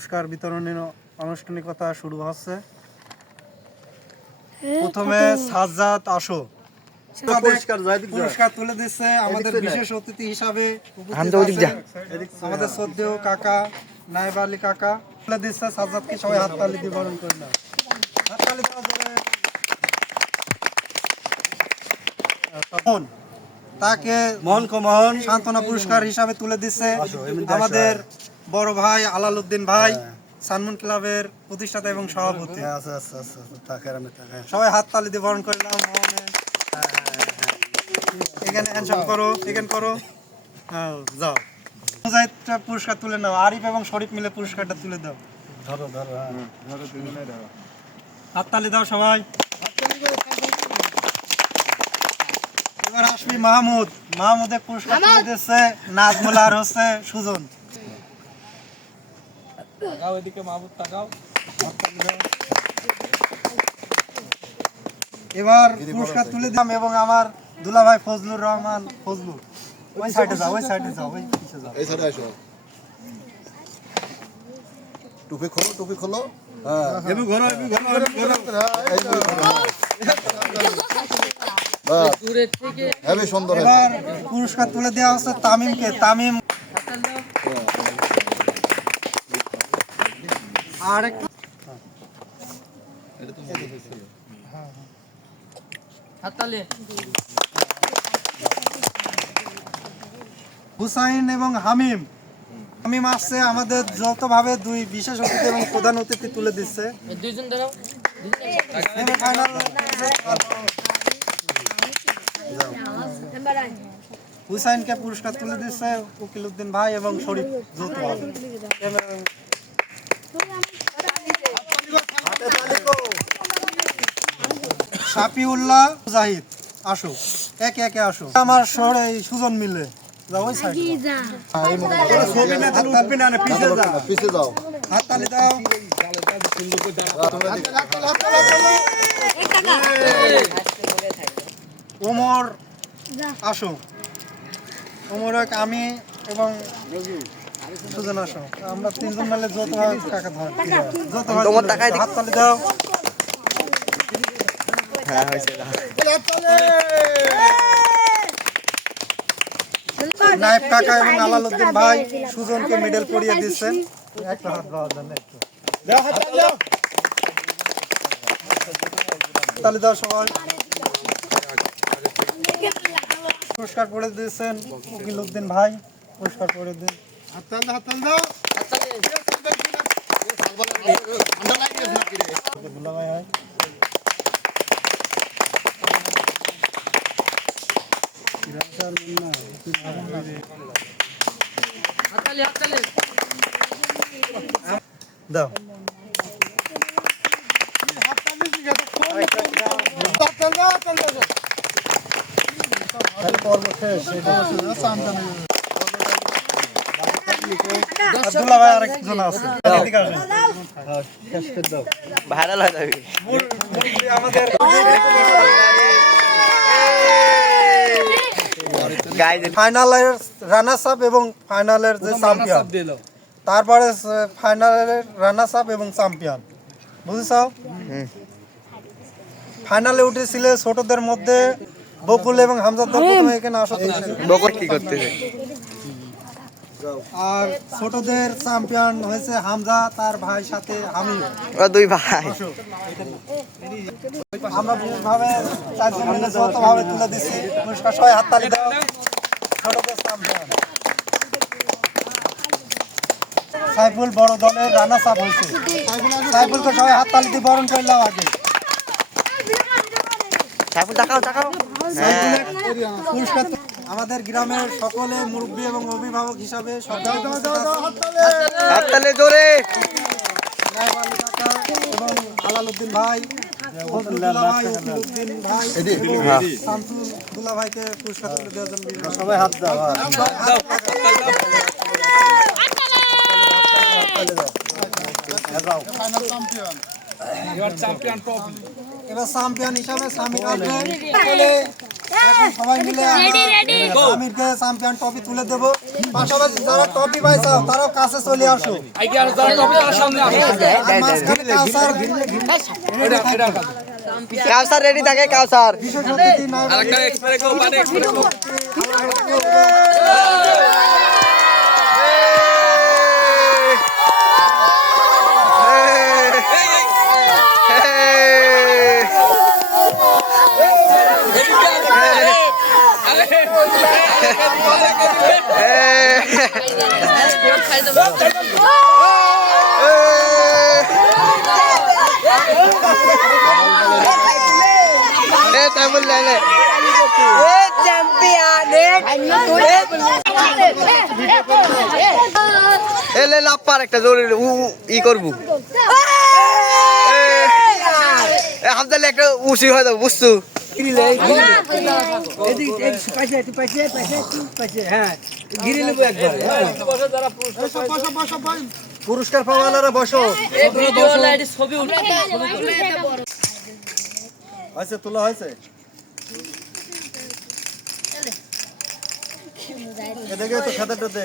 পুরস্কার বিতরণের আনুষ্ঠানিকতা শুরু হচ্ছে। প্রথমে সাজ্জাদ আসো। পুরস্কার যায় দিক যা। পুরস্কার তুলে দিচ্ছে আমাদের বিশেষ অতিথি হিসাবে আমাদের শ্রদ্ধেয় কাকা নায়েব আলী কাকা তুলে দিচ্ছে সাজ্জাদকে সবাই হাততালি দিয়ে বরণ করে নাও। হাততালি তখন তাকে মোহন মোহন। সান্ত্বনা পুরস্কার হিসাবে তুলে দিচ্ছে আমাদের বড় ভাই আলাল উদ্দিন ভাই হ্যাঁ। সানমুন ক্লাবের প্রতিষ্ঠাতা এবং সভাপতি। হ্যাঁ, আচ্ছা আচ্ছা আচ্ছা তাকের আমি তাকে সবাই হাত তালি দিয়ে বরণ করলাম। এখানে হ্যান্ডশেক করো এখানে করো। হ্যাঁ যাও। মুজাহিদটা পুরস্কার তুলে নাও। আরিফ এবং শরীফ মিলে পুরস্কারটা তুলে দাও। ধরো ধরো হ্যাঁ। হাত তালি দাও সবাই। এবার আসবি মাহমুদ। মাহমুদের পুরস্কার তুলে দিচ্ছে নাজমুল আর হচ্ছে সুজন। এবার পুরস্কার তুলে দিলাম এবং আমার দুলা ভাই ফজলুর রহমান ফজলু। ওই সাইডে যাও ওই সাইডে যাও ওই পিছে যাও। এই সাইডে আসো। টুপি খোলো টুপি খোলো। হ্যাঁ। এমনি ঘোরো এমনি ঘোরো ঘোরো। পুরস্কার তুলে দেওয়া হচ্ছে তামিমকে। তামিম আর এক হুসাইন এবং হামিম। হামিম আসছে আমাদের যৌথভাবে দুই বিশেষ অতিথি এবং প্রধান অতিথি তুলে দিচ্ছে। দুইজন দাঁড়াও হুসাইনকে পুরস্কার তুলে দিচ্ছে উকিল উদ্দিন ভাই এবং শরীফ যৌথভাবে। শাফিউল্লাহ জাহিদ আসো একে একে আসো। আমার শহরে এই সুজন মিলে। যাও ওই সাইডে ছবি না তাহলে উঠবি না না, পিছে যা পিছে যাও। হাত তালি দাও। তোমরা এদিকে। ওমর আসো। ওমর এক আমি এবং সুজন আসো। আমরা তিনজন মিলে যত হয় টাকা ধর। যত হয় তোমার টাকায় দাও। হাত তালি দাও। হ্যাঁ হয়েছে নাইব কাকা এবং আলালউদ্দিন ভাই সুজনকে মেডেল পরিয়ে দিচ্ছেন। একটা হাত একটু দাও হাত দাও তালি দাও সবাই। পুরস্কার পড়ে দিয়েছেন উকিল উদ্দিন ভাই। পুরস্কার পড়ে দিন। হাত দাও হাত দাও। ভাই হয় হাত দাও হাত তালি দাও পর্ব শেষ। আব্দুল্লাহ ভাই আরেকজন আছে। ভাইরাল হয়ে যাবে আমাদের ফাইনালের রানার্স আপ এবং ফাইনালের যে চ্যাম্পিয়ন তারপরে ফাইনালের রানার্স আপ এবং চ্যাম্পিয়ন বুঝেছ? ফাইনালে উঠেছিল ছোটদের মধ্যে বকুল এবং হামজাদার প্রথমে এখানে আসা বকর কি করতেছে আর ছোটদের চ্যাম্পিয়ন হয়েছে হামজা তার ভাই সাথে আমি। ও দুই ভাই। আমরা বিশেষভাবে চারজন মিলে যৌথভাবে তুলে দিচ্ছি। পুরস্কার সবাই হাততালি দাও। সাইফুল বড় দলের রানা সাপ হয়েছে। সাইফুলকে সবাই হাততালি দিয়ে বরণ করলাম আগে। সাইফুল তাকাও তাকাও। হ্যাঁ। পুরস্কার আমাদের গ্রামের সকলে মুরব্বী এবং অভিভাবক হিসাবে সবাই হাততালি। জোরে। এবং আলাল উদ্দিন ভাই সবাই হাত দাও এবার চ্যাম্পিয়ন হিসাবে এখন সবাই মিলে আমরা আমিরকে চ্যাম্পিয়ন ট্রফি তুলে দেবো। পাশাপাশি যারা ট্রফি পাইছো তারাও কাছে চলে আসো। কাউসার রেডি থাকে কাউসার। বিশেষ অতিথি এলে একটা জোরে উ ই করব একটা উসি হয়ে যাব বুঝছ বসো, বসো, বসো, বসো। পুরস্কার পাওয়ালারা বসো। হয়েছে তোলা হয়েছে? এদিকে তো খাতাটাতে